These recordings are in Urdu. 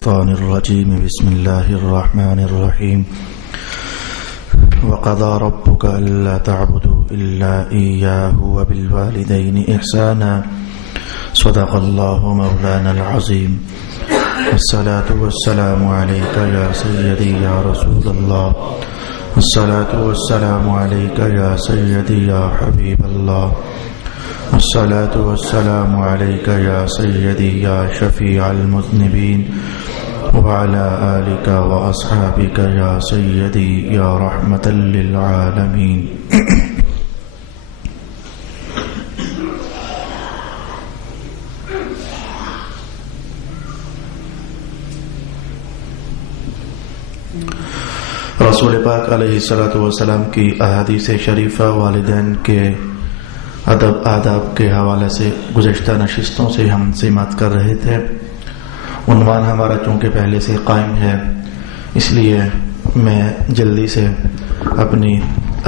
الشيطان الرجيم بسم الله الرحمن الرحيم وقضى ربك ألا تعبدوا إلا إياه وبالوالدين إحسانا صدق الله مولانا العظيم والصلاة والسلام عليك يا سيدي يا رسول الله الصلاة والسلام عليك يا سيدي يا حبيب الله الصلاة والسلام عليك يا سيدي يا شفيع المذنبين وعلى آلك وأصحابك يا سيدي يا رحمة للعالمين رسول پاک علیہ الصلوۃ والسلام کی احادیث شریفہ والدین کے ادب آداب کے حوالے سے گزشتہ نشستوں سے ہم سماعت کر رہے تھے. عنوان ہمارا چونکہ پہلے سے قائم ہے، اس لیے میں جلدی سے اپنی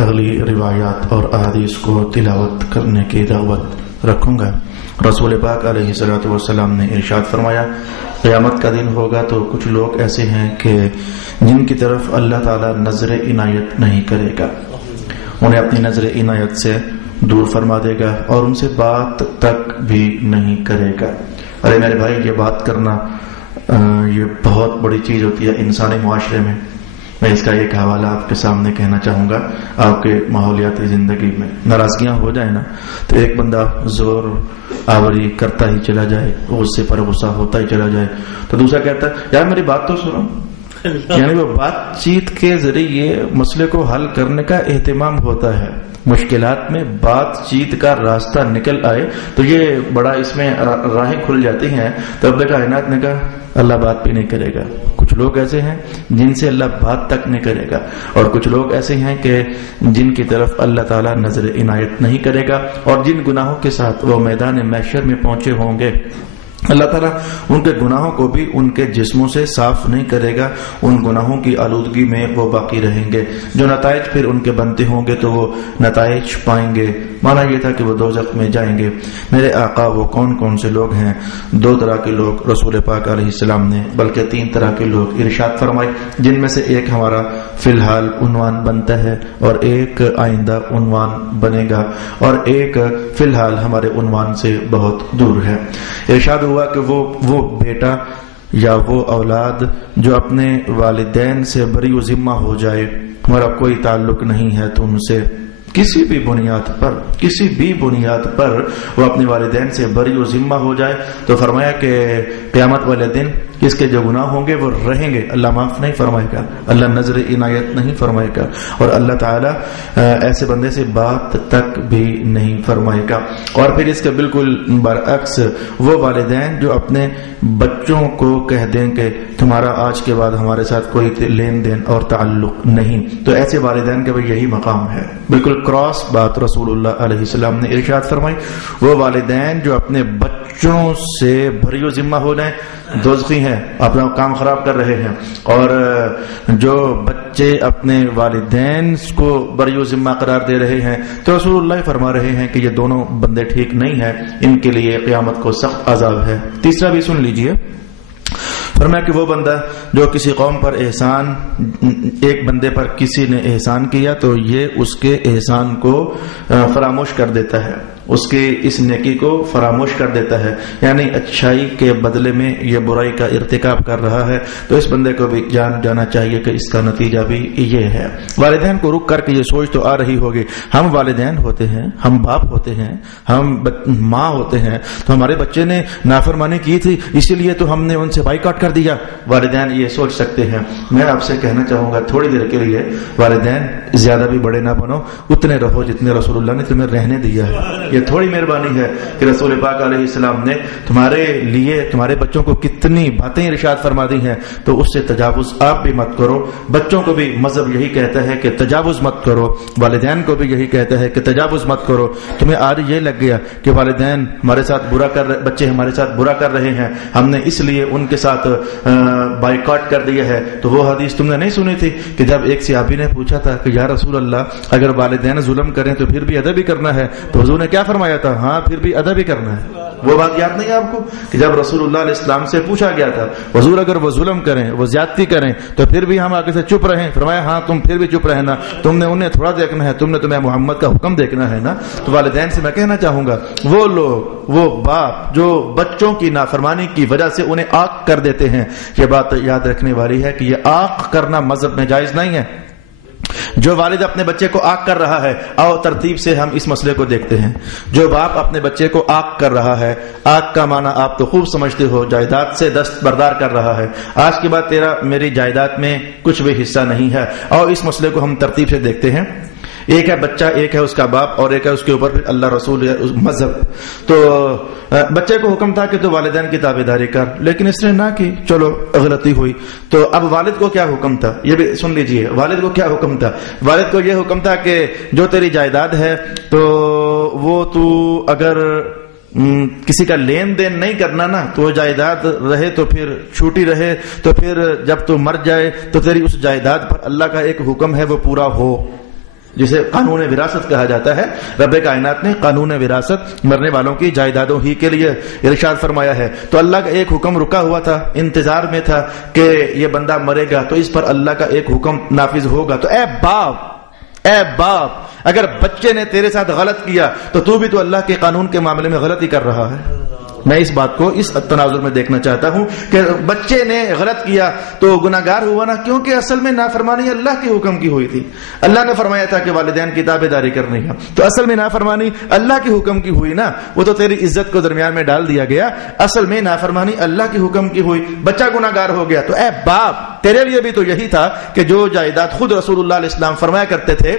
اگلی روایات اور احادیث کو تلاوت کرنے کی رغبت رکھوں گا. رسول پاک علیہ الصلوۃ والسلام نے ارشاد فرمایا، قیامت کا دن ہوگا تو کچھ لوگ ایسے ہیں کہ جن کی طرف اللہ تعالیٰ نظر عنایت نہیں کرے گا، انہیں اپنی نظر عنایت سے دور فرما دے گا اور ان سے بات تک بھی نہیں کرے گا. ارے میرے بھائی، یہ بات کرنا یہ بہت بڑی چیز ہوتی ہے انسانی معاشرے میں. میں اس کا ایک حوالہ آپ کے سامنے کہنا چاہوں گا. آپ کے ماحولیاتی زندگی میں ناراضگیاں ہو جائیں نا تو ایک بندہ زور آوری کرتا ہی چلا جائے، غصے پر غصہ ہوتا ہی چلا جائے، تو دوسرا کہتا ہے یار میری بات تو سنو. یعنی وہ بات چیت کے ذریعے مسئلے کو حل کرنے کا اہتمام ہوتا ہے. مشکلات میں بات چیت کا راستہ نکل آئے تو یہ بڑا اس میں راہیں کھل جاتی ہیں. تو اب کائنات نے کہا اللہ بات بھی نہیں کرے گا. کچھ لوگ ایسے ہیں جن سے اللہ بات تک نہیں کرے گا، اور کچھ لوگ ایسے ہیں کہ جن کی طرف اللہ تعالیٰ نظر عنایت نہیں کرے گا، اور جن گناہوں کے ساتھ وہ میدان محشر میں پہنچے ہوں گے اللہ تعالیٰ ان کے گناہوں کو بھی ان کے جسموں سے صاف نہیں کرے گا. ان گناہوں کی آلودگی میں وہ باقی رہیں گے. جو نتائج پھر ان کے بنتے ہوں گے تو وہ نتائج پائیں گے. مانا یہ تھا کہ وہ دوزخ میں جائیں گے. میرے آقا وہ کون کون سے لوگ ہیں؟ 2 طرح کے لوگ رسول پاک علیہ السلام نے بلکہ 3 طرح کے لوگ ارشاد فرمائے، جن میں سے ایک ہمارا فی الحال عنوان بنتا ہے اور ایک آئندہ عنوان بنے گا اور ایک فی الحال ہمارے عنوان سے بہت دور ہے. ارشاد ہوا کہ وہ بیٹا یا وہ اولاد جو اپنے والدین سے بری و ذمہ ہو جائے، ہمارا کوئی تعلق نہیں ہے تو ان سے کسی بھی بنیاد پر وہ اپنے والدین سے بری و ذمہ ہو جائے، تو فرمایا کہ قیامت والے دن اس کے جو گناہ ہوں گے وہ رہیں گے. اللہ معاف نہیں فرمائے گا، اللہ نظر عنایت نہیں فرمائے گا، اور اللہ تعالیٰ ایسے بندے سے بات تک بھی نہیں فرمائے گا. اور پھر اس کے بالکل برعکس وہ والدین جو اپنے بچوں کو کہہ دیں کہ تمہارا آج کے بعد ہمارے ساتھ کوئی لین دین اور تعلق نہیں، تو ایسے والدین کا بھی یہی مقام ہے. بالکل کراس بات رسول اللہ علیہ السلام نے ارشاد فرمائی. وہ والدین جو اپنے بچوں سے بری و ذمہ ہو جائیں دوزخی ہیں، اپنا کام خراب کر رہے ہیں. اور جو بچے اپنے والدین کو بری و ذمہ قرار دے رہے ہیں تو رسول اللہ فرما رہے ہیں کہ یہ دونوں بندے ٹھیک نہیں ہیں، ان کے لیے قیامت کو سخت عذاب ہے. تیسرا بھی سن لیجئے. فرمایا کہ وہ بندہ جو کسی قوم پر احسان، ایک بندے پر کسی نے احسان کیا تو یہ اس کے احسان کو فراموش کر دیتا ہے، اس کے اس نیکی کو فراموش کر دیتا ہے. یعنی اچھائی کے بدلے میں یہ برائی کا ارتکاب کر رہا ہے، تو اس بندے کو بھی جانا چاہیے کہ اس کا نتیجہ بھی یہ ہے. والدین کو رک کر کے یہ سوچ تو آ رہی ہوگی، ہم والدین ہوتے ہیں، ہم باپ ہوتے ہیں، ہم ماں ہوتے ہیں، تو ہمارے بچے نے نافرمانی کی تھی اسی لیے تو ہم نے ان سے بائیکاٹ کر دیا. والدین یہ سوچ سکتے ہیں. میں آپ سے کہنا چاہوں گا تھوڑی دیر کے لیے والدین زیادہ بھی بڑے نہ بنو، اتنے رہو جتنے رسول اللہ نے تمہیں رہنے دیا ہے. یہ تھوڑی مہربانی ہے کہ رسول پاک علیہ السلام نے تمہارے لیے تمہارے بچوں کو کتنی باتیں ارشاد فرما دی ہیں، تو اس سے تجاوز آپ بھی مت کرو. بچوں کو بھی مذہب یہی کہتا ہے کہ تجاوز مت کرو، والدین کو بھی یہی کہتا ہے کہ تجاوز مت کرو. تمہیں آج یہ لگ گیا کہ والدین ہمارے ساتھ بچے ہمارے ساتھ برا کر رہے ہیں، ہم نے اس لیے ان کے ساتھ بائیکاٹ کر دیا ہے. تو وہ حدیث تم نے نہیں سنی تھی کہ جب ایک صحابی نے پوچھا تھا کہ یا رسول اللہ اگر والدین ظلم کریں تو پھر بھی ادب ہی کرنا ہے، تو حضور نے کیا فرمایا تھا؟ ہاں پھر بھی ادب ہی کرنا ہے. وہ بات یاد نہیں آپ کو کہ جب رسول اللہ علیہ السلام سے پوچھا گیا تھا حضور اگر وہ ظلم کریں وہ زیادتی کریں تو پھر بھی ہم آگے سے چپ رہیں؟ فرمایا ہاں تم پھر بھی چپ رہنا، تم نے انہیں تھوڑا دیکھنا ہے، تم نے تمہیں محمد کا حکم دیکھنا ہے نا۔ تو والدین سے میں کہنا چاہوں گا وہ لوگ، وہ باپ جو بچوں کی نافرمانی کی وجہ سے انہیں آق کر دیتے ہیں، یہ بات یاد رکھنے والی ہے کہ یہ آق کرنا مذہب میں جائز نہیں ہے۔ جو والد اپنے بچے کو آق کر رہا ہے، آؤ ترتیب سے ہم اس مسئلے کو دیکھتے ہیں۔ جو باپ اپنے بچے کو آق کر رہا ہے، آق کا معنی آپ تو خوب سمجھتے ہو، جائیداد سے دستبردار کر رہا ہے، آج کے بعد تیرا میری جائیداد میں کچھ بھی حصہ نہیں ہے۔ اور اس مسئلے کو ہم ترتیب سے دیکھتے ہیں۔ ایک ہے بچہ، ایک ہے اس کا باپ، اور ایک ہے اس کے اوپر پھر اللہ رسول مذہب۔ تو بچے کو حکم تھا کہ تو والدین کی تابعداری کر، لیکن اس نے نہ کی، چلو غلطی ہوئی۔ تو اب والد کو کیا حکم تھا یہ بھی سن لیجئے، والد کو کیا حکم تھا؟ والد کو یہ حکم تھا کہ جو تیری جائیداد ہے تو وہ تو اگر کسی کا لین دین نہیں کرنا نا تو وہ جائیداد رہے تو پھر چھوٹی رہے، تو پھر جب تو مر جائے تو تیری اس جائیداد پر اللہ کا ایک حکم ہے وہ پورا ہو، جسے قانون وراثت کہا جاتا ہے۔ رب کائنات نے قانون وراثت مرنے والوں کی جائیدادوں ہی کے لیے ارشاد فرمایا ہے۔ تو اللہ کا ایک حکم رکا ہوا تھا، انتظار میں تھا کہ یہ بندہ مرے گا تو اس پر اللہ کا ایک حکم نافذ ہوگا۔ تو اے باپ اگر بچے نے تیرے ساتھ غلط کیا تو بھی تو اللہ کے قانون کے معاملے میں غلطی کر رہا ہے۔ میں اس بات کو اس تناظر میں دیکھنا چاہتا ہوں کہ بچے نے غلط کیا تو گناہگار ہوا نا، کیونکہ اصل میں نافرمانی اللہ کے حکم کی ہوئی تھی۔ اللہ نے فرمایا تھا کہ والدین کی تابعداری کرنی ہے، تو اصل میں نافرمانی اللہ کے حکم کی ہوئی نا، وہ تو تیری عزت کو درمیان میں ڈال دیا گیا، اصل میں نافرمانی اللہ کے حکم کی ہوئی، بچہ گناہگار ہو گیا۔ تو اے باپ تیرے لیے بھی تو یہی تھا کہ جو جائیداد خود رسول اللہ علیہ السلام فرمایا کرتے تھے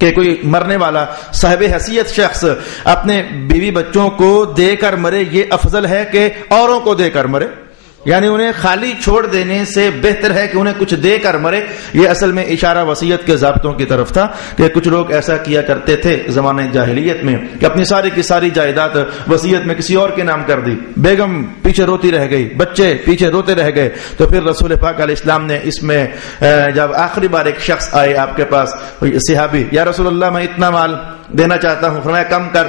کہ کوئی مرنے والا صاحب حیثیت شخص اپنے بیوی بچوں کو دے کر مرے، یہ افضل ہے کہ اوروں کو دے کر مرے، یعنی انہیں خالی چھوڑ دینے سے بہتر ہے کہ انہیں کچھ دے کر مرے۔ یہ اصل میں اشارہ وصیت کے ضابطوں کی طرف تھا کہ کچھ لوگ ایسا کیا کرتے تھے زمانے جاہلیت میں کہ اپنی ساری کی ساری جائیداد وصیت میں کسی اور کے نام کر دی، بیگم پیچھے روتی رہ گئی، بچے پیچھے روتے رہ گئے۔ تو پھر رسول پاک علیہ السلام نے اس میں جب آخری بار ایک شخص آئے آپ کے پاس، صحابی، یا رسول اللہ میں اتنا مال دینا چاہتا ہوں، فرمایا کم کر،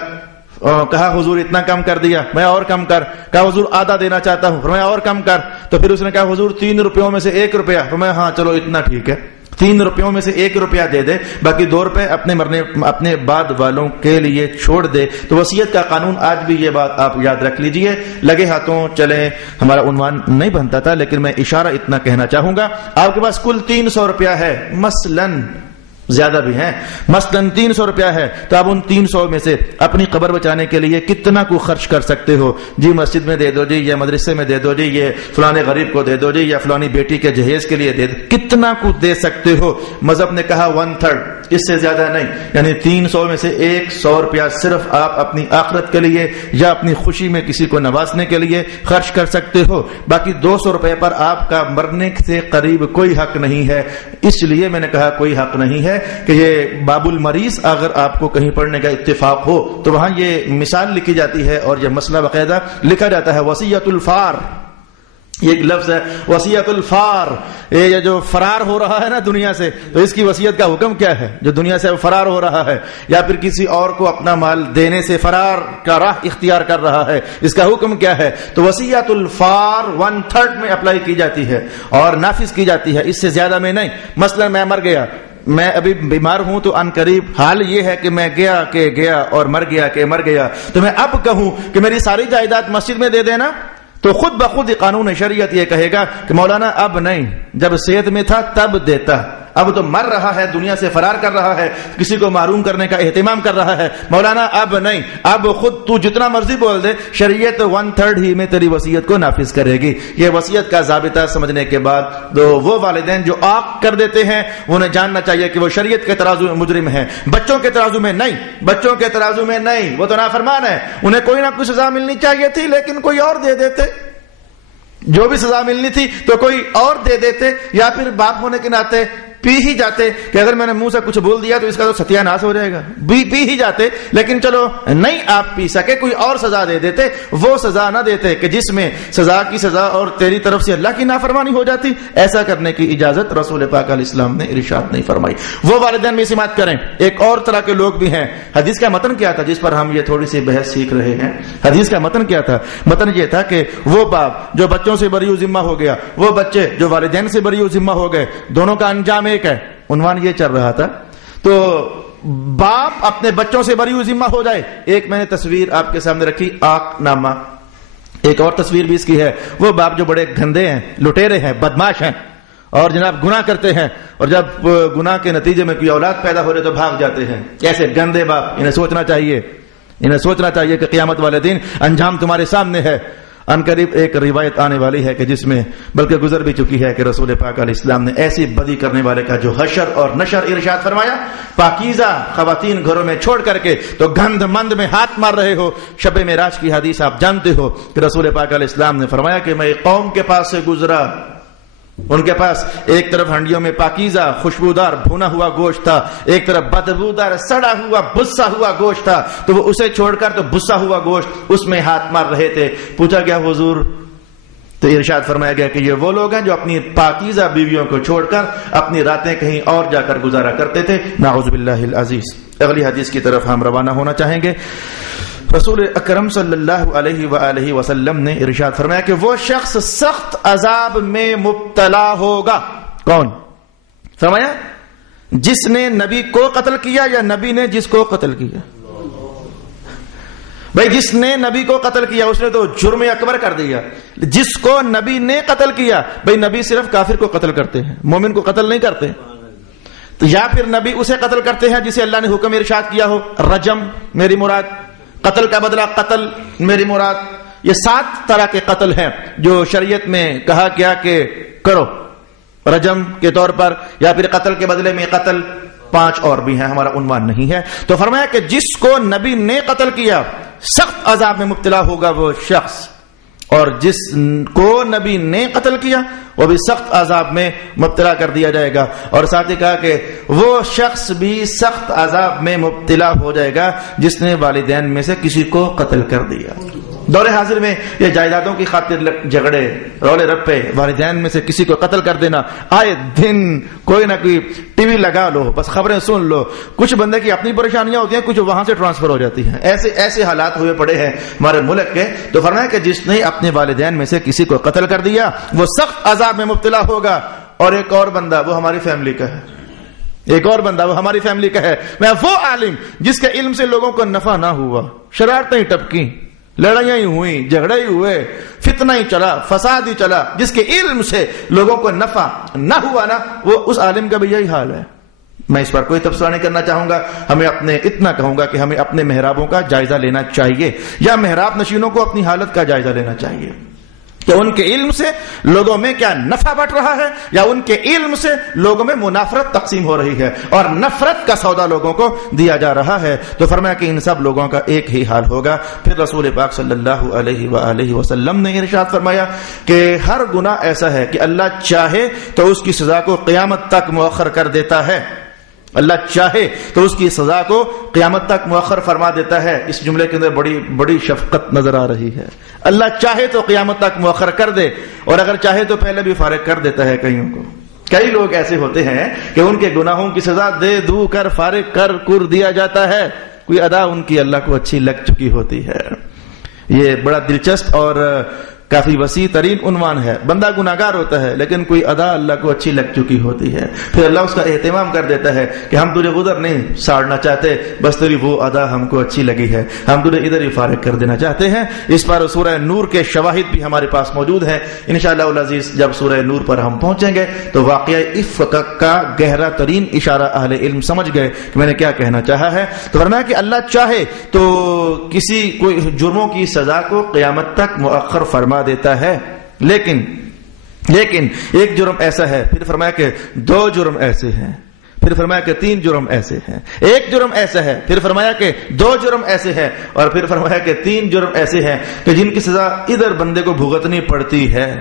کہا حضور اتنا کم کر دیا، میں اور کم کر، کہا حضور آدھا دینا چاہتا ہوں، فرمایا اور کم کر، تو پھر اس نے کہا حضور 3 روپیوں میں سے 1 روپیہ، فرمایا ہاں چلو اتنا ٹھیک ہے، 3 روپیوں میں سے 1 روپیہ دے دے، باقی 2 روپے اپنے بعد والوں کے لیے چھوڑ دے۔ تو وصیت کا قانون آج بھی، یہ بات آپ یاد رکھ لیجئے، لگے ہاتھوں چلیں، ہمارا عنوان نہیں بنتا تھا لیکن میں اشارہ اتنا کہنا چاہوں گا، آپ کے پاس کل 300 روپیہ ہے، مثلاً زیادہ بھی ہیں، مثلاً 300 روپیہ ہے، تو آپ ان 300 میں سے اپنی قبر بچانے کے لیے کتنا کو خرچ کر سکتے ہو؟ جی مسجد میں دے دو جی، یا مدرسے میں دے دو جی، یہ فلانے غریب کو دے دو جی، یا فلانی بیٹی کے جہیز کے لیے دے دو، کتنا کو دے سکتے ہو؟ مذہب نے کہا 1/3، اس سے زیادہ نہیں، یعنی 300 میں سے 100 روپیہ صرف آپ اپنی آخرت کے لیے یا اپنی خوشی میں کسی کو نوازنے کے لیے خرچ کر سکتے ہو، باقی 200 روپے پر آپ کا مرنے سے قریب کوئی حق نہیں ہے۔ اس لیے میں نے کہا کوئی حق نہیں ہے کہ یہ باب المریض اگر آپ کو کہیں پڑھنے کا اتفاق ہو تو وہاں یہ مثال لکھی جاتی ہے اور یہ مسئلہ باقاعدہ لکھا جاتا ہے، وصیت الفار، یہ ایک لفظ ہے وصیت الفار، یہ جو فرار ہو رہا ہے نا دنیا سے، تو اس کی وصیت کا حکم کیا ہے؟ جو دنیا سے فرار ہو رہا ہے یا پھر کسی اور کو اپنا مال دینے سے فرار کا راہ اختیار کر رہا ہے، اس کا حکم کیا ہے؟ تو وصیت الفار 1/3 میں اپلائی کی جاتی ہے اور نافذ کی جاتی ہے، اس سے زیادہ میں نہیں۔ مثلا میں مر گیا، میں ابھی بیمار ہوں، تو ان قریب حال یہ ہے کہ میں گیا اور مر گیا، تو میں اب کہوں کہ میری ساری جائیداد مسجد میں دے دینا، تو خود بخود قانون شریعت یہ کہے گا کہ مولانا اب نہیں، جب صحت میں تھا تب دیتا، اب تو مر رہا ہے، دنیا سے فرار کر رہا ہے، کسی کو محروم کرنے کا اہتمام کر رہا ہے، مولانا اب نہیں، اب خود تو جتنا مرضی بول دے، شریعت 1/3 ہی میں تیری وصیت کو نافذ کرے گی۔ یہ وصیت کا ضابطہ سمجھنے کے بعد تو وہ والدین جو آق کر دیتے ہیں انہیں جاننا چاہیے کہ وہ شریعت کے ترازو میں مجرم ہیں، بچوں کے ترازو میں نہیں، بچوں کے ترازو میں نہیں، وہ تو نافرمان ہے، انہیں کوئی نہ کوئی سزا ملنی چاہیے تھی لیکن کوئی اور دے دیتے، جو بھی سزا ملنی تھی تو کوئی اور دے دیتے، یا پھر باپ ہونے کے ناطے پی ہی جاتے کہ اگر میں نے منہ سے کچھ بول دیا تو اس کا تو ستیہ ناش ہو جائے گا، پی ہی جاتے، لیکن چلو نہیں آپ پی سکے کوئی اور سزا دے دیتے، وہ سزا نہ دیتے کہ جس میں سزا کی سزا اور تیری طرف سے اللہ کی نافرمانی ہو جاتی۔ ایسا کرنے کی اجازت رسول پاک علیہ السلام نے ارشاد نہیں فرمائی۔ وہ والدین میں سماعت کریں۔ ایک اور طرح کے لوگ بھی ہیں۔ حدیث کا متن کیا تھا جس پر ہم یہ تھوڑی سی بحث سیکھ رہے ہیں؟ حدیث کا متن کیا تھا؟ متن یہ تھا کہ وہ باپ جو بچوں سے بری ذمہ ہو گیا، وہ بچے جو والدین سے بری ذمہ ہو گئے، دونوں کا انجام ایک ہے۔ عنوان یہ چل رہا تھا تو باپ اپنے بچوں سے بری ذمہ ہو جائے۔ ایک میں نے تصویر آپ کے سامنے رکھی، آق نامہ۔ ایک اور تصویر بھی اس کی ہے، وہ باپ جو بڑے گندے ہیں، لٹیرے ہیں، بدماش ہیں اور جناب گناہ کرتے ہیں، اور جب گناہ کے نتیجے میں کوئی اولاد پیدا ہو رہے تو بھاگ جاتے ہیں۔ ایسے گندے باپ، انہیں سوچنا چاہیے کہ قیامت والے دن انجام تمہارے سامنے ہے۔ ان قریب ایک روایت آنے والی ہے کہ جس میں بلکہ گزر بھی چکی ہے کہ رسول پاک علیہ السلام نے ایسی بدی کرنے والے کا جو حشر اور نشر ارشاد فرمایا، پاکیزہ خواتین گھروں میں چھوڑ کر کے تو گند مند میں ہاتھ مار رہے ہو۔ شب معراج کی حدیث آپ جانتے ہو کہ رسول پاک علیہ السلام نے فرمایا کہ میں قوم کے پاس سے گزرا، ان کے پاس ایک طرف ہنڈیوں میں پاکیزہ خوشبودار بھونا ہوا گوشت تھا، ایک طرف بدبودار سڑا ہوا بسا ہوا گوشت تھا، تو وہ اسے چھوڑ کر تو بسا ہوا گوشت اس میں ہاتھ مار رہے تھے۔ پوچھا گیا حضور، تو ارشاد فرمایا گیا کہ یہ وہ لوگ ہیں جو اپنی پاکیزہ بیویوں کو چھوڑ کر اپنی راتیں کہیں اور جا کر گزارا کرتے تھے۔ نعوذ باللہ العزیز۔ اگلی حدیث کی طرف ہم روانہ ہونا چاہیں گے۔ رسول اکرم صلی اللہ علیہ وآلہ وسلم نے ارشاد فرمایا کہ وہ شخص سخت عذاب میں مبتلا ہوگا۔ کون؟ فرمایا جس نے نبی کو قتل کیا یا نبی نے جس کو قتل کیا؟ بھائی جس نے نبی کو قتل کیا اس نے تو جرم اکبر کر دیا۔ جس کو نبی نے قتل کیا، بھائی نبی صرف کافر کو قتل کرتے ہیں، مومن کو قتل نہیں کرتے، تو یا پھر نبی اسے قتل کرتے ہیں جسے اللہ نے حکم ارشاد کیا ہو، رجم میری مراد، قتل کا بدلہ قتل میری مراد۔ یہ 7 طرح کے قتل ہیں جو شریعت میں کہا گیا کہ کرو، رجم کے طور پر یا پھر قتل کے بدلے میں قتل۔ 5 اور بھی ہیں، ہمارا عنوان نہیں ہے۔ تو فرمایا کہ جس کو نبی نے قتل کیا سخت عذاب میں مبتلا ہوگا وہ شخص، اور جس کو نبی نے قتل کیا وہ بھی سخت عذاب میں مبتلا کر دیا جائے گا۔ اور ساتھ ہی کہا کہ وہ شخص بھی سخت عذاب میں مبتلا ہو جائے گا جس نے والدین میں سے کسی کو قتل کر دیا۔ دور حاضر میں یہ جائیدادوں کی خاطر جھگڑے، رولے رپے، والدین میں سے کسی کو قتل کر دینا، آئے دن کوئی نہ کوئی ٹی وی لگا لو، بس خبریں سن لو۔ کچھ بندے کی اپنی پریشانیاں ہوتی ہیں، کچھ وہاں سے ٹرانسفر ہو جاتی ہیں۔ ایسے حالات ہوئے پڑے ہیں ہمارے ملک کے۔ تو فرمایا کہ جس نے اپنے والدین میں سے کسی کو قتل کر دیا وہ سخت عذاب میں مبتلا ہوگا۔ اور ایک اور بندہ وہ ہماری فیملی کا ہے، ایک اور بندہ وہ ہماری فیملی کا ہے، میں وہ عالم جس کے علم سے لوگوں کو نفع نہ ہوا، شرارتیں ٹپکی، لڑائیاں ہی ہوئی، جھگڑے ہی ہوئے، فتنہ ہی چلا، فساد ہی چلا، جس کے علم سے لوگوں کو نفع نہ ہوا نا، وہ اس عالم کا بھی یہی حال ہے۔ میں اس پر کوئی تبصرہ نہیں کرنا چاہوں گا، اتنا کہوں گا کہ ہمیں اپنے محرابوں کا جائزہ لینا چاہیے، یا محراب نشینوں کو اپنی حالت کا جائزہ لینا چاہیے کہ ان کے علم سے لوگوں میں کیا نفع بٹ رہا ہے، یا ان کے علم سے لوگوں میں منافرت تقسیم ہو رہی ہے اور نفرت کا سودا لوگوں کو دیا جا رہا ہے۔ تو فرمایا کہ ان سب لوگوں کا ایک ہی حال ہوگا۔ پھر رسول پاک صلی اللہ علیہ وآلہ وسلم نے ارشاد فرمایا کہ ہر گناہ ایسا ہے کہ اللہ چاہے تو اس کی سزا کو قیامت تک مؤخر کر دیتا ہے، اللہ چاہے تو اس کی سزا کو قیامت تک مؤخر فرما دیتا ہے۔ اس جملے کے اندر بڑی شفقت نظر آ رہی ہے۔ اللہ چاہے تو قیامت تک مؤخر کر دے، اور اگر چاہے تو پہلے بھی فارغ کر دیتا ہے کئیوں کو۔ کئی لوگ ایسے ہوتے ہیں کہ ان کے گناہوں کی سزا دے دو کر فارغ کر دیا جاتا ہے، کوئی ادا ان کی اللہ کو اچھی لگ چکی ہوتی ہے۔ یہ بڑا دلچسپ اور کافی وسیع ترین عنوان ہے۔ بندہ گناہگار ہوتا ہے لیکن کوئی ادا اللہ کو اچھی لگ چکی ہوتی ہے، پھر اللہ اس کا اہتمام کر دیتا ہے کہ ہم تجھے ادھر نہیں ساڑنا چاہتے، بس تیری وہ ادا ہم کو اچھی لگی ہے، ہم تجھے ادھر ہی فارغ کر دینا چاہتے ہیں۔ اس پر سورہ نور کے شواہد بھی ہمارے پاس موجود ہیں۔ انشاءاللہ العزیز جب سورہ نور پر ہم پہنچیں گے تو واقعہ افک کا گہرا ترین اشارہ اہل علم سمجھ گئے کہ میں نے کیا کہنا چاہا ہے۔ تو فرمایا کہ اللہ چاہے تو کوئی جرموں کی سزا کو قیامت تک مؤخر فرما دیتا ہے، لیکن ایک جرم ایسا ہے، پھر فرمایا کہ 2 جرم ایسے ہیں، پھر فرمایا کہ 3 جرم ایسے ہیں، ایک جرم ایسا ہے، پھر فرمایا کہ 2 جرم ایسے ہیں، اور پھر فرمایا کہ 3 جرم ایسے ہیں کہ جن کی سزا ادھر بندے کو بھگتنی پڑتی ہے،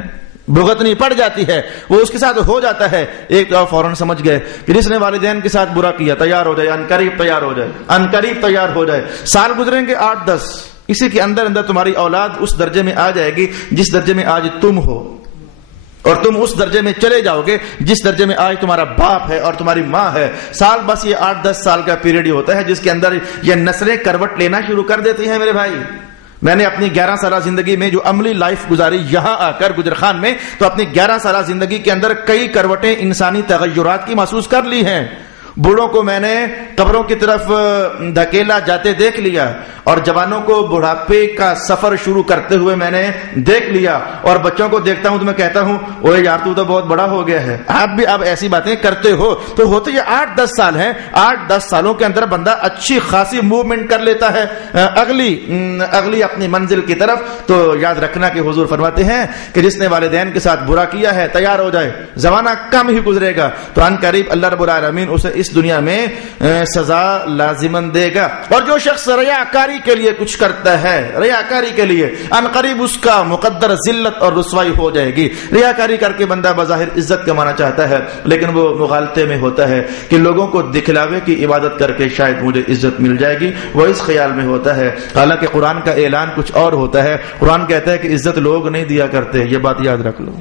بھگتنی پڑ جاتی ہے، وہ اس کے ساتھ ہو جاتا ہے۔ ایک تو آپ فوراً سمجھ گئے کہ جس نے والدین کے ساتھ برا کیا تیار ہو جائے، عنقریب تیار ہو جائے، عنقریب تیار ہو جائے۔ سال گزریں گے 8-10، اسی کے اندر اندر تمہاری اولاد اس درجے میں آ جائے گی جس درجے میں آج تم ہو، اور تم اس درجے میں چلے جاؤ گے جس درجے میں آج تمہارا باپ ہے اور تمہاری ماں ہے۔ سال بس یہ 8-10 سال کا پیریڈ ہی ہوتا ہے جس کے اندر یہ نسلیں کروٹ لینا شروع کر دیتی ہیں۔ میرے بھائی، میں نے اپنی 11 سالہ زندگی میں جو عملی لائف گزاری یہاں آ کر گجرخان میں، تو اپنی 11 سالہ زندگی کے اندر کئی کروٹیں انسانی تغیرات کی محسوس کر لی ہیں۔ بوڑھوں کو میں نے قبروں کی طرف دھکیلا جاتے دیکھ لیا، اور جوانوں کو بڑھاپے کا سفر شروع کرتے ہوئے میں نے دیکھ لیا، اور بچوں کو دیکھتا ہوں تو میں کہتا ہوں اوے یار تو بہت بڑا ہو گیا ہے۔ آپ بھی اب ایسی باتیں کرتے ہو، تو ہوتے یہ 8-10 سال ہیں۔ 8-10 سالوں کے اندر بندہ اچھی خاصی موومنٹ کر لیتا ہے اگلی اپنی منزل کی طرف۔ تو یاد رکھنا کہ حضور فرماتے ہیں کہ جس نے والدین کے ساتھ برا کیا ہے تیار ہو جائے، زمانہ کم ہی گزرے گا تو ان قریب اللہ رب العالمین اسے اس دنیا میں سزا لازمن دے گا۔ اور جو شخص ریاکاری کے لیے کچھ کرتا ہے، ریاکاری کے لیے، ان قریب اس کا مقدر ذلت اور رسوائی ہو جائے گی۔ ریاکاری کر کے بندہ بظاہر عزت کمانا چاہتا ہے، لیکن وہ مغالطے میں ہوتا ہے کہ لوگوں کو دکھلاوے کی عبادت کر کے شاید مجھے عزت مل جائے گی، وہ اس خیال میں ہوتا ہے۔ حالانکہ قرآن کا اعلان کچھ اور ہوتا ہے۔ قرآن کہتا ہے کہ عزت لوگ نہیں دیا کرتے، یہ بات یاد رکھ لو،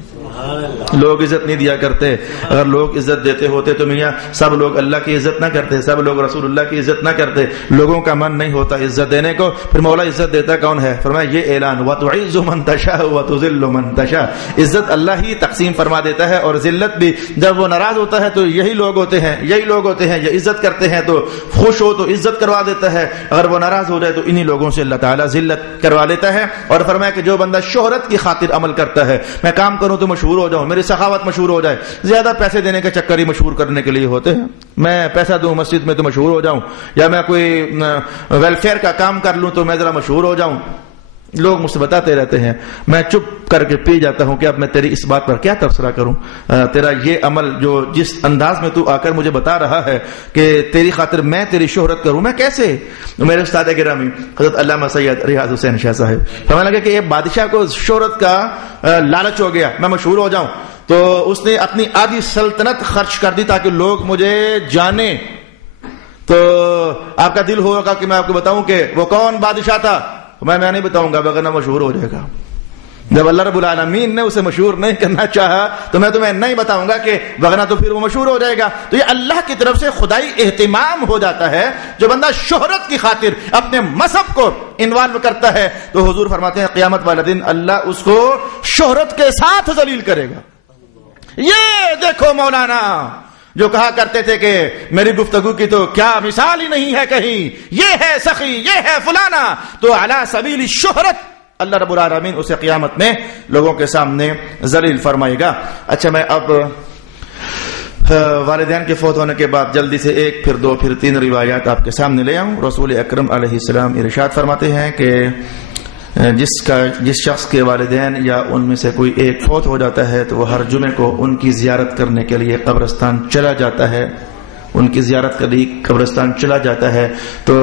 لوگ عزت نہیں دیا کرتے۔ اگر لوگ عزت دیتے ہوتے تو میاں سب لوگ اللہ کی عزت نہ کرتے، سب لوگ رسول اللہ کی عزت نہ کرتے۔ لوگوں کا من نہیں ہوتا عزت دینے کو، پھر مولا عزت دیتا کون ہے؟ فرمایا یہ اعلان وَتُعِزُّ مَن تَشَاءُ وَتُذِلُّ مَن تَشَاءُ، عزت اللہ ہی تقسیم فرما دیتا ہے، اور ذلت بھی جب وہ ناراض ہوتا ہے تو یہی لوگ ہوتے ہیں یہ عزت کرتے ہیں، تو خوش ہو تو عزت کروا دیتا ہے، اگر وہ ناراض ہو جائے تو انہی لوگوں سے اللہ تعالیٰ ذلت کروا لیتا ہے۔ اور فرمایا کہ جو بندہ شہرت کی خاطر عمل کرتا ہے، میں کام کروں تو مشہور ہو جاؤں، میری سخاوت مشہور ہو جائے، زیادہ پیسے دینے کے چکر ہی مشہور کرنے کے لیے ہوتے ہیں، میں پیسہ دوں مسجد میں تو مشہور ہو جاؤں، یا میں کوئی ویلفیئر کا کام کر لوں تو میں ذرا مشہور ہو جاؤں۔ لوگ مجھ سے بتاتے رہتے ہیں، میں چپ کر کے پی جاتا ہوں کہ اب میں تیری اس بات پر کیا تبصرہ کروں، تیرا یہ عمل جو جس انداز میں تو آ کر مجھے بتا رہا ہے کہ تیری خاطر میں تیری شہرت کروں، میں کیسے؟ میرے استاد گرامی حضرت علامہ سید ریاض حسین شاہ صاحب فرمانے لگے کہ یہ بادشاہ کو شہرت کا لالچ ہو گیا، میں مشہور ہو جاؤں، تو اس نے اپنی آدھی سلطنت خرچ کر دی تاکہ لوگ مجھے جانیں۔ تو آپ کا دل ہوگا کہ میں آپ کو بتاؤں کہ وہ کون بادشاہ تھا؟ میں نہیں بتاؤں گا، وگرنہ مشہور ہو جائے گا۔ جب اللہ رب العالمین نے اسے مشہور نہیں کرنا چاہا تو میں تمہیں نہیں بتاؤں گا کہ وگرنہ تو پھر وہ مشہور ہو جائے گا۔ تو یہ اللہ کی طرف سے خدائی اہتمام ہو جاتا ہے۔ جو بندہ شہرت کی خاطر اپنے مذہب کو انوالو کرتا ہے تو حضور فرماتے ہیں قیامت والے دن اللہ اس کو شہرت کے ساتھ ذلیل کرے گا۔ یہ دیکھو مولانا جو کہا کرتے تھے کہ میری گفتگو کی تو کیا مثال ہی نہیں ہے کہیں، یہ ہے سخی، یہ ہے فلانا، تو علی سبیل شہرت اللہ رب العالمین اسے قیامت میں لوگوں کے سامنے ذلیل فرمائے گا۔ اچھا، میں اب والدین کے فوت ہونے کے بعد جلدی سے 1 پھر 2 پھر 3 روایات آپ کے سامنے لے آؤں۔ رسول اکرم علیہ السلام ارشاد فرماتے ہیں کہ جس شخص کے والدین یا ان میں سے کوئی ایک فوت ہو جاتا ہے تو وہ ہر جمعے کو ان کی زیارت کرنے کے لیے قبرستان چلا جاتا ہے، ان کی زیارت کے لیے قبرستان چلا جاتا ہے۔ تو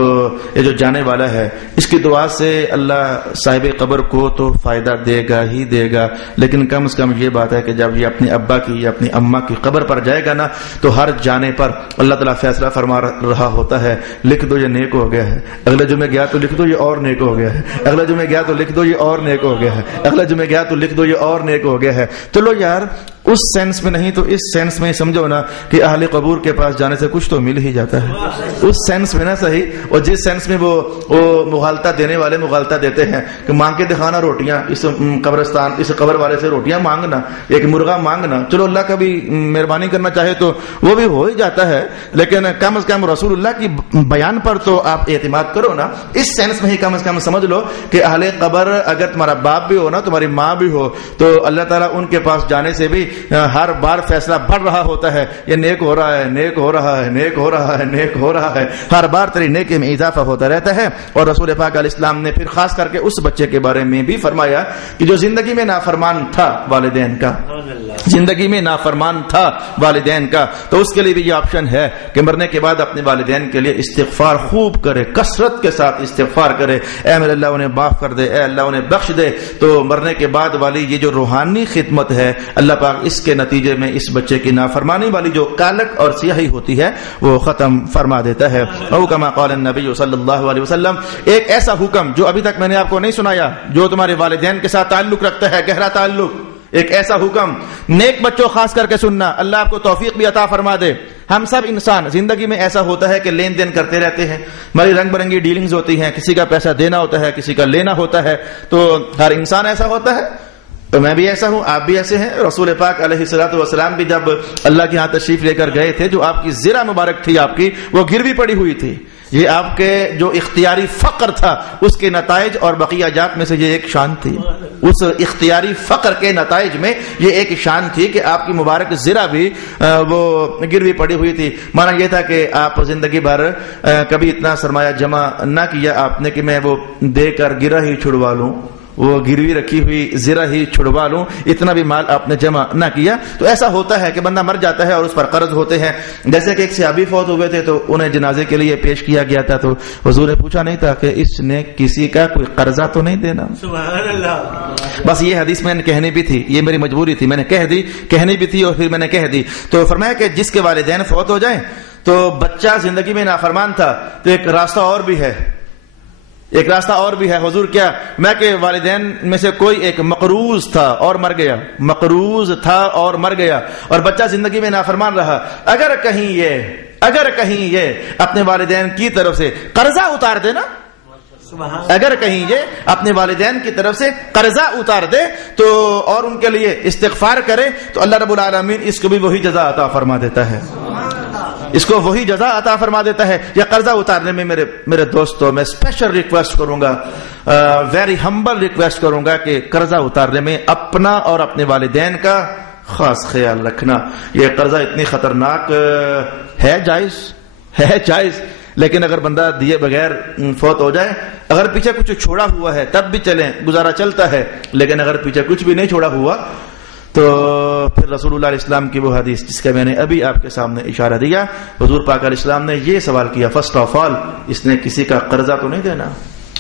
یہ جو جانے والا ہے اس کی دعا سے اللہ صاحب قبر کو تو فائدہ دے گا ہی دے گا، لیکن کم از کم یہ بات ہے کہ جب یہ اپنے ابا کی یا اپنی اماں کی قبر پر جائے گا نا تو ہر جانے پر اللہ تعالیٰ فیصلہ فرما رہا ہوتا ہے، لکھ دو یہ نیک ہو گیا ہے، اگلے جمعے گیا تو لکھ دو یہ اور نیک ہو گیا ہے، اگلے جمعے گیا تو لکھ دو یہ اور نیک ہو گیا ہے، اگلے جمعے گیا تو لکھ دو یہ اور نیک ہو گیا ہے۔ چلو یار اس سینس میں نہیں تو اس سینس میں سمجھو نا کہ اہل قبور کے پاس جانے سے کچھ تو مل ہی جاتا ہے، اس سینس میں نہ صحیح، اور جس سینس میں وہ مغالطہ دینے والے مغالطہ دیتے ہیں کہ مانگ کے دکھانا روٹیاں، اس قبرستان اس قبر والے سے روٹیاں مانگنا، ایک مرغا مانگنا، چلو اللہ کا بھی مہربانی کرنا چاہے تو وہ بھی ہو ہی جاتا ہے، لیکن کم از کم رسول اللہ کی بیان پر تو آپ اعتماد کرو نا۔ اس سینس میں ہی کم از کم سمجھ لو کہ اہل قبر اگر تمہارا باپ بھی ہو نا، تمہاری ماں بھی ہو، تو اللہ تعالیٰ ان کے پاس جانے سے بھی ہر بار فیصلہ بڑھ رہا ہوتا ہے، یہ نیک ہو رہا ہے، نیک ہو رہا ہے، نیک ہو رہا ہے، نیک ہو رہا ہے، ہر بار تیری نیکی میں اضافہ ہوتا رہتا ہے۔ اور رسول پاک علیہ السلام نے پھر خاص کر کے اس بچے کے بارے میں بھی فرمایا کہ جو زندگی میں نافرمان تھا والدین کا، زندگی میں نافرمان تھا والدین کا، تو اس کے لیے بھی یہ آپشن ہے کہ مرنے کے بعد اپنے والدین کے لیے استغفار خوب کرے، کثرت کے ساتھ استغفار کرے، اے میرے اللہ انہیں معاف کر دے، اے اللہ انہیں بخش دے۔ تو مرنے کے بعد والی یہ جو روحانی خدمت ہے، اللہ پاک اس کے نتیجے میں اس بچے کی نافرمانی والی جو کالک اور سیاہی ہوتی ہے وہ ختم فرما دیتا ہے۔ او کما قال النبی صلی اللہ علیہ وسلم، ایک ایسا حکم جو ابھی تک میں نے آپ کو نہیں سنایا، جو تمہارے والدین کے ساتھ تعلق رکھتا ہے، گہرا تعلق، ایک ایسا حکم نیک بچوں خاص کر کے سننا، اللہ آپ کو توفیق بھی عطا فرما دے۔ ہم سب انسان زندگی میں ایسا ہوتا ہے کہ لین دین کرتے رہتے ہیں، ہماری رنگ برنگی ڈیلنگز ہوتی ہیں، کسی کا پیسہ دینا ہوتا ہے، کسی کا لینا ہوتا ہے، تو ہر انسان ایسا ہوتا ہے، تو میں بھی ایسا ہوں، آپ بھی ایسے ہیں۔ رسول پاک علیہ الصلوۃ والسلام بھی جب اللہ کے ہاں تشریف لے کر گئے تھے، جو آپ کی زرہ مبارک تھی آپ کی، وہ گروی پڑی ہوئی تھی۔ یہ آپ کے جو اختیاری فقر تھا اس کے نتائج اور بقیہ جات میں سے یہ ایک شان تھی، اس اختیاری فقر کے نتائج میں یہ ایک شان تھی کہ آپ کی مبارک زرہ بھی وہ گروی پڑی ہوئی تھی۔ مانا یہ تھا کہ آپ زندگی بھر کبھی اتنا سرمایہ جمع نہ کیا آپ نے کہ میں وہ دے کر گرہ ہی چھڑوا لوں، وہ گروی رکھی ہوئی زرہ ہی چھڑوا لوں، اتنا بھی مال آپ نے جمع نہ کیا۔ تو ایسا ہوتا ہے کہ بندہ مر جاتا ہے اور اس پر قرض ہوتے ہیں۔ جیسے کہ ایک صحابی فوت ہوئے تھے تو انہیں جنازے کے لیے پیش کیا گیا تھا، تو حضور نے پوچھا نہیں تھا کہ اس نے کسی کا کوئی قرضہ تو نہیں دینا۔ سبحان اللہ۔ بس یہ حدیث میں نے کہنی بھی تھی، یہ میری مجبوری تھی، میں نے کہہ دی، کہنی بھی تھی اور پھر میں نے کہہ دی۔ تو فرمایا کہ جس کے والدین فوت ہو جائیں، تو بچہ زندگی میں نافرمان تھا تو ایک راستہ اور بھی ہے، ایک راستہ اور بھی ہے۔ حضور کیا؟ میں کہ والدین میں سے کوئی ایک مقروض تھا اور مر گیا، مقروض تھا اور مر گیا، اور بچہ زندگی میں نافرمان رہا، اگر کہیں یہ اپنے والدین کی طرف سے قرضہ اتار دے نا، اگر کہیں یہ اپنے والدین کی طرف سے قرضہ اتار دے تو اور ان کے لیے استغفار کرے، تو اللہ رب العالمین اس کو بھی وہی جزا عطا فرما دیتا ہے، اس کو وہی جزا عطا فرما دیتا ہے۔ یا قرضہ اتارنے میں میرے دوستوں میں اسپیشل ریکویسٹ کروں گا، ویری ہمبل ریکویسٹ کروں گا کہ قرضہ اتارنے میں اپنا اور اپنے والدین کا خاص خیال رکھنا۔ یہ قرضہ اتنی خطرناک ہے، جائز، لیکن اگر بندہ دیے بغیر فوت ہو جائے، اگر پیچھے کچھ چھوڑا ہوا ہے تب بھی چلیں، گزارا چلتا ہے، لیکن اگر پیچھے کچھ بھی نہیں چھوڑا ہوا تو پھر رسول اللہ علیہ السلام کی وہ حدیث جس کا میں نے ابھی آپ کے سامنے اشارہ دیا، حضور پاک علیہ السلام نے یہ سوال کیا، فرسٹ آف آل اس نے کسی کا قرضہ تو نہیں دینا۔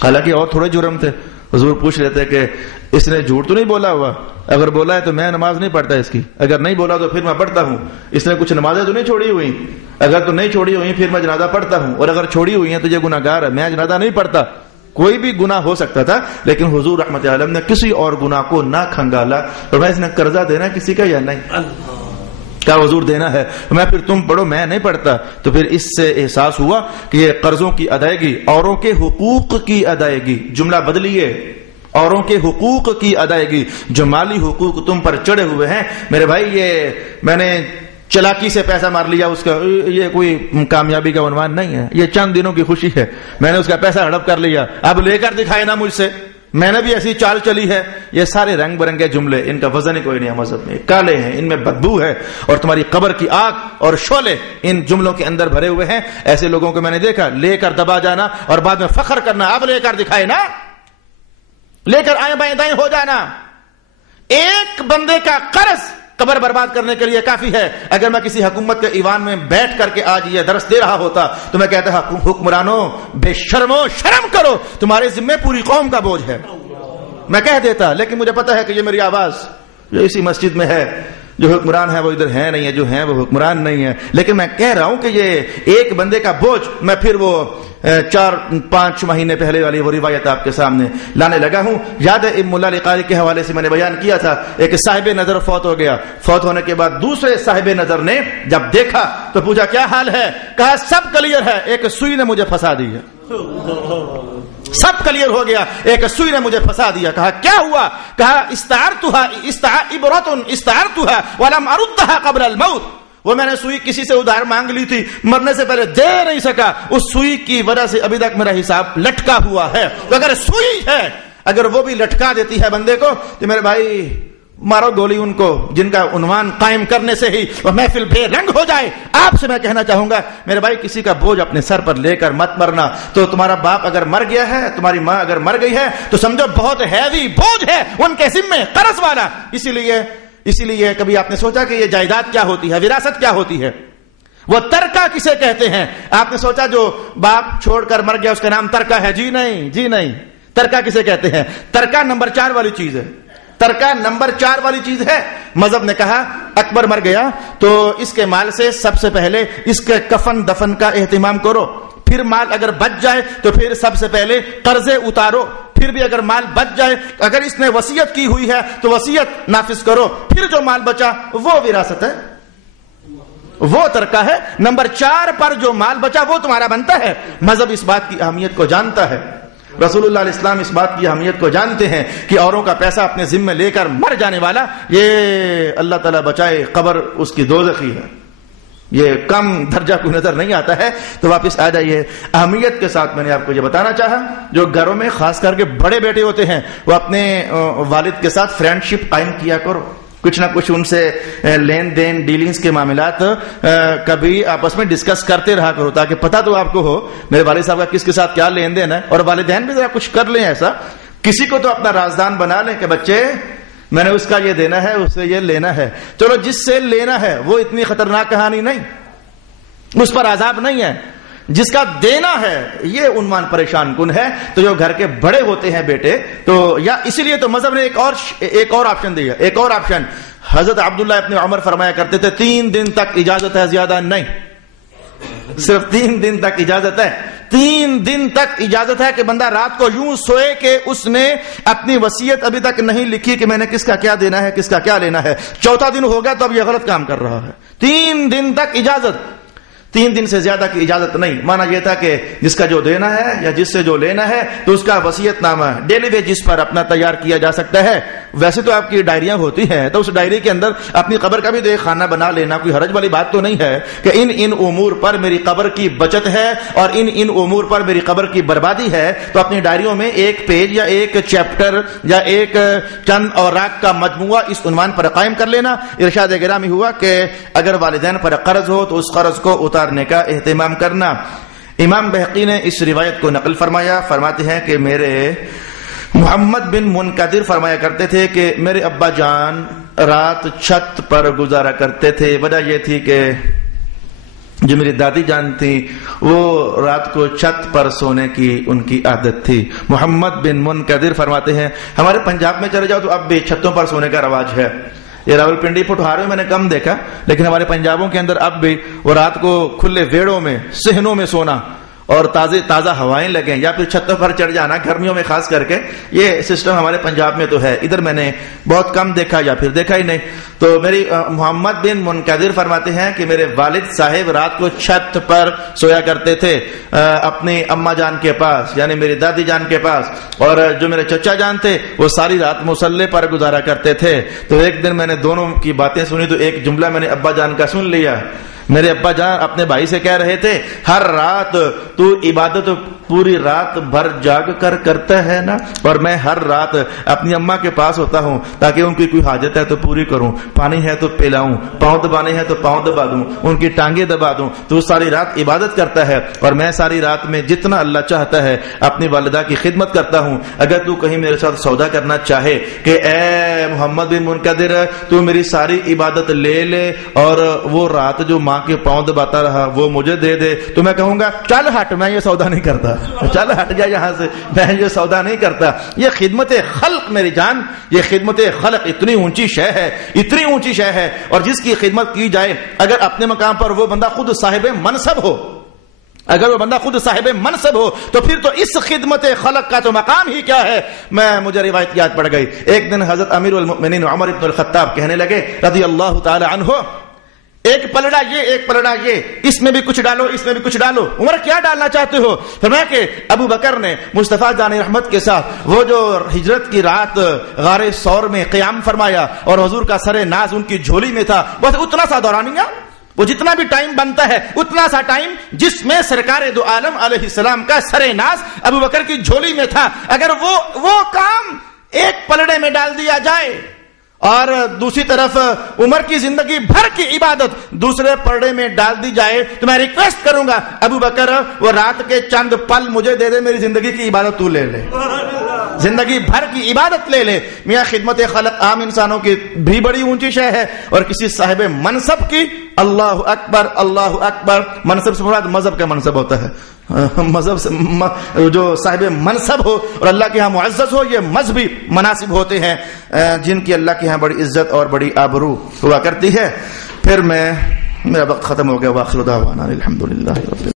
حالانکہ اور تھوڑے جرم تھے، حضور پوچھ لیتے کہ اس نے جھوٹ تو نہیں بولا ہوا، اگر بولا ہے تو میں نماز نہیں پڑھتا اس کی، اگر نہیں بولا تو پھر میں پڑھتا ہوں، اس نے کچھ نمازیں تو نہیں چھوڑی ہوئی، اگر تو نہیں چھوڑی ہوئی پھر میں جنازہ پڑھتا ہوں، اور اگر چھوڑی ہوئی ہیں تو یہ گناہ گار ہے، میں جنازہ نہیں پڑھتا۔ کوئی بھی گناہ ہو سکتا تھا، لیکن حضور رحمت عالم نے کسی اور گناہ کو نہ کھنگالا۔ اور میں اس نے قرضہ دینا کسی کا یا نہیں، کیا حضور دینا ہے؟ میں پھر تم پڑھو، میں نہیں پڑھتا۔ تو پھر اس سے احساس ہوا کہ یہ قرضوں کی ادائیگی، اوروں کے حقوق کی ادائیگی، جملہ بدلیے، اوروں کے حقوق کی ادائیگی، جو مالی حقوق تم پر چڑھے ہوئے ہیں میرے بھائی، یہ میں نے چلاکی سے پیسہ مار لیا اس کا، یہ کوئی کامیابی کا عنوان نہیں ہے، یہ چند دنوں کی خوشی ہے، میں نے اس کا پیسہ ہڑپ کر لیا، اب لے کر دکھائے نا مجھ سے، میں نے بھی ایسی چال چلی ہے۔ یہ سارے رنگ برنگے جملے، ان کا وزن ہی کوئی نہیں ہے مذہب میں، کالے ہیں، ان میں بدبو ہے، اور تمہاری قبر کی آگ اور شعلے ان جملوں کے اندر بھرے ہوئے ہیں۔ ایسے لوگوں کو میں نے دیکھا لے کر دبا جانا اور بعد میں فخر کرنا، اب لے کر دکھائے نا، لے کر آئیں بائیں دائیں ہو جانا۔ ایک بندے کا قرض قبر برباد کرنے کے لیے کافی ہے۔ اگر میں کسی حکومت کے ایوان میں بیٹھ کر کے آج یہ درس دے رہا ہوتا تو میں کہتا حکمرانوں بے شرمو، شرم کرو، تمہارے ذمہ پوری قوم کا بوجھ ہے، میں کہہ دیتا۔ لیکن مجھے پتا ہے کہ یہ میری آواز جو اسی مسجد میں ہے، جو حکمران ہے وہ ادھر ہے نہیں ہے، جو ہیں وہ حکمران نہیں ہے، لیکن میں کہہ رہا ہوں کہ یہ ایک بندے کا بوجھ، میں پھر وہ 4-5 مہینے پہلے والی وہ روایت آپ کے سامنے لانے لگا ہوں۔ یاد ہے ابن ملا قاری کے حوالے سے میں نے بیان کیا تھا، ایک صاحب نظر فوت ہو گیا، فوت ہونے کے بعد دوسرے صاحب نظر نے جب دیکھا تو پوچھا کیا حال ہے؟ کہا سب کلیئر ہے، ایک سوئی نے مجھے پھنسا دی ہے، سب کلیئر ہو گیا، ایک سوئی نے مجھے پھنسا دیا۔ کہا کیا ہوا؟ کہا استعارتها ولم اردها قبل الموت، وہ میں نے سوئی کسی سے ادھار مانگ لی تھی، مرنے سے پہلے دے نہیں سکا، اس سوئی کی وجہ سے ابھی تک میرا حساب لٹکا ہوا ہے۔ تو اگر سوئی ہے، اگر وہ بھی لٹکا دیتی ہے بندے کو، تو میرے بھائی مارو گولی ان کو، جن کا عنوان قائم کرنے سے ہی وہ محفل بے رنگ ہو جائے۔ آپ سے میں کہنا چاہوں گا میرے بھائی، کسی کا بوجھ اپنے سر پر لے کر مت مرنا۔ تو تمہارا باپ اگر مر گیا ہے، تمہاری ماں اگر مر گئی ہے، تو سمجھو بہت ہیوی بوجھ ہے ان کے ذمے، قرض والا۔ اسی لیے اسی لیے کبھی آپ نے سوچا کہ یہ جائیداد کیا ہوتی ہے، وراثت کیا ہوتی ہے؟ وہ ترکہ کسے کہتے ہیں؟ آپ نے سوچا جو باپ چھوڑ کر مر گیا اس کا نام ترکہ ہے؟ جی نہیں، جی نہیں. ترکہ کسے کہتے ہیں؟ ترکہ نمبر 4 والی چیز ہے. ترکہ نمبر 4 والی چیز ہے. مذہب نے کہا اکبر مر گیا تو اس کے مال سے سب سے پہلے اس کے کفن دفن کا اہتمام کرو، پھر مال اگر بچ جائے تو پھر سب سے پہلے قرضے اتارو، پھر بھی اگر مال بچ جائے، اگر اس نے وصیت کی ہوئی ہے تو وصیت نافذ کرو، پھر جو مال بچا وہ وراثت ہے، وہ ترکہ ہے. نمبر 4 پر جو مال بچا وہ تمہارا بنتا ہے. مذہب اس بات کی اہمیت کو جانتا ہے، رسول اللہ علیہ السلام اس بات کی اہمیت کو جانتے ہیں کہ اوروں کا پیسہ اپنے ذمہ لے کر مر جانے والا، یہ اللہ تعالیٰ بچائے قبر اس کی دوزخی ہے، یہ کم درجہ کو نظر نہیں آتا ہے. تو واپس آ جائیے. اہمیت کے ساتھ میں نے آپ کو یہ بتانا چاہا، جو گھروں میں خاص کر کے بڑے بیٹے ہوتے ہیں وہ اپنے والد کے ساتھ فرینڈ شپ قائم کیا کرو، کچھ نہ کچھ ان سے لین دین ڈیلنگز کے معاملات کبھی آپس میں ڈسکس کرتے رہا کرو، تاکہ پتہ تو آپ کو ہو میرے والد صاحب کا کس کے ساتھ کیا لین دین ہے. اور والدین بھی ذرا کچھ کر لیں ایسا، کسی کو تو اپنا رازدان بنا لیں کہ بچے میں نے اس کا یہ دینا ہے، اس سے یہ لینا ہے. چلو جس سے لینا ہے وہ اتنی خطرناک کہانی نہیں، اس پر عذاب نہیں ہے، جس کا دینا ہے یہ عنوان پریشان کن ہے. تو جو گھر کے بڑے ہوتے ہیں بیٹے تو یا اسی لیے تو مذہب نے ایک اور آپشن دیا، ایک اور آپشن. حضرت عبداللہ ابن عمر فرمایا کرتے تھے 3 دن تک اجازت ہے، زیادہ نہیں، صرف 3 دن تک اجازت ہے. 3 دن تک اجازت ہے کہ بندہ رات کو یوں سوئے کہ اس نے اپنی وصیت ابھی تک نہیں لکھی کہ میں نے کس کا کیا دینا ہے، کس کا کیا لینا ہے. 4تھا دن ہو گیا تو اب یہ غلط کام کر رہا ہے. 3 دن تک اجازت، 3 دن سے زیادہ کی اجازت نہیں. مانا یہ تھا کہ جس کا جو دینا ہے یا جس سے جو لینا ہے تو اس کا وصیت نامہ ڈیلی ویجز پر اپنا تیار کیا جا سکتا ہے. ویسے تو آپ کی ڈائریاں ہوتی ہیں تو اس ڈائری کے اندر اپنی قبر کا بھی تو ایک خانہ بنا لینا، کوئی حرج والی بات تو نہیں ہے کہ ان امور پر میری قبر کی بچت ہے اور ان امور پر میری قبر کی بربادی ہے. تو اپنی ڈائریوں میں ایک پیج یا ایک چیپٹر یا ایک چند اوراق کا مجموعہ اس عنوان پر قائم کر لینا. ارشاد گرامی ہوا کہ اگر والدین پر قرض ہو تو اس قرض کو اتارنے کا اہتمام کرنا. امام بہقی نے اس روایت کو نقل فرمایا، فرماتے ہیں کہ میرے محمد بن منقدر فرمایا کرتے تھے کہ میرے ابا جان رات چھت پر گزارا کرتے تھے. وجہ یہ تھی کہ جو میری دادی جان تھی وہ رات کو چھت پر سونے کی ان کی عادت تھی. محمد بن منقدر فرماتے ہیں ہمارے پنجاب میں چلے جاؤ تو اب بھی چھتوں پر سونے کا رواج ہے. یہ راولپنڈی پٹھارے میں میں نے کم دیکھا، لیکن ہمارے پنجابوں کے اندر اب بھی وہ رات کو کھلے ویڑوں میں صحنوں میں سونا اور تازہ ہوائیں لگیں یا پھر چھتوں پر چڑھ جانا گرمیوں میں خاص کر کے، یہ سسٹم ہمارے پنجاب میں تو ہے. ادھر میں نے بہت کم دیکھا یا پھر دیکھا ہی نہیں. تو میری محمد بن منقدر فرماتے ہیں کہ میرے والد صاحب رات کو چھت پر سویا کرتے تھے اپنی اما جان کے پاس، یعنی میری دادی جان کے پاس، اور جو میرے چچا جان تھے وہ ساری رات مصلے پر گزارا کرتے تھے. تو ایک دن میں نے دونوں کی باتیں سنی تو ایک جملہ میں نے ابا جان کا سن لیا. میرے ابا جان اپنے بھائی سے کہہ رہے تھے ہر رات تو عبادت پوری رات بھر جاگ کر کرتا ہے نا، اور میں ہر رات اپنی اماں کے پاس ہوتا ہوں تاکہ ان کی کوئی حاجت ہے تو پوری کروں، پانی ہے تو پلاؤں، پاؤں دبانے ہیں تو پاؤں دبا دوں، ان کی ٹانگیں دبا دوں. تو ساری رات عبادت کرتا ہے اور میں ساری رات میں جتنا اللہ چاہتا ہے اپنی والدہ کی خدمت کرتا ہوں. اگر تو کہیں میرے ساتھ سودا کرنا چاہے کہ اے محمد بن منقدر تو میری ساری عبادت لے لے اور وہ رات جو کے پاؤں دباتا رہا وہ مجھے دے دے، تو میں کہوں گا چل ہٹ، میں یہ سودا نہیں کرتا، چل ہٹ جا یہاں سے، میں یہ سودا نہیں کرتا. یہ خدمت خلق میری جان، یہ خدمت خلق اتنی اونچی شے ہے، اتنی اونچی شے ہے، اور جس کی خدمت کی جائے اگر اپنے مقام پر وہ بندہ خود صاحب منصب ہو، اگر وہ بندہ خود صاحب منصب ہو تو پھر تو اس خدمت خلق کا تو مقام ہی کیا ہے. مجھے روایت یاد پڑ گئی. ایک دن حضرت امیر المؤمنین عمر بن الخطاب کہنے لگے رضی اللہ تعالی عنہ ایک پلڑا یہ ایک پلڑا یہ، اس میں بھی کچھ ڈالو اس میں بھی کچھ ڈالو. عمر کیا ڈالنا چاہتے ہو؟ فرمایا کہ ابو بکر نے مصطفیٰ جان رحمت کے ساتھ وہ جو ہجرت کی رات غار ثور میں قیام فرمایا اور حضور کا سر ناز ان کی جھولی میں تھا، بس اتنا سا دورانیہ، وہ جتنا بھی ٹائم بنتا ہے اتنا سا ٹائم جس میں سرکار دو عالم علیہ السلام کا سر ناز ابو بکر کی جھولی میں تھا، اگر وہ کام ایک پلڑے میں ڈال دیا جائے اور دوسری طرف عمر کی زندگی بھر کی عبادت دوسرے پلڑے میں ڈال دی جائے تو میں ریکویسٹ کروں گا ابو بکر وہ رات کے چند پل مجھے دے دے، میری زندگی کی عبادت تو لے لے. زندگی بھر کی عبادت لے لے. میاں خدمت خلق عام انسانوں کی بھی بڑی اونچی شے ہے, اور کسی صاحب منصب کی اللہ اکبر اللہ اکبر. منصب سے مراد مذہب کا منصب ہوتا ہے, مذہب سے جو صاحب منصب ہو اور اللہ کے ہاں معزز ہو, یہ مذہبی مناصب ہوتے ہیں جن کی اللہ کے ہاں بڑی عزت اور بڑی آبرو ہوا کرتی ہے. پھر میرا وقت ختم ہو گیا. واخر دعوانا الحمدللہ رب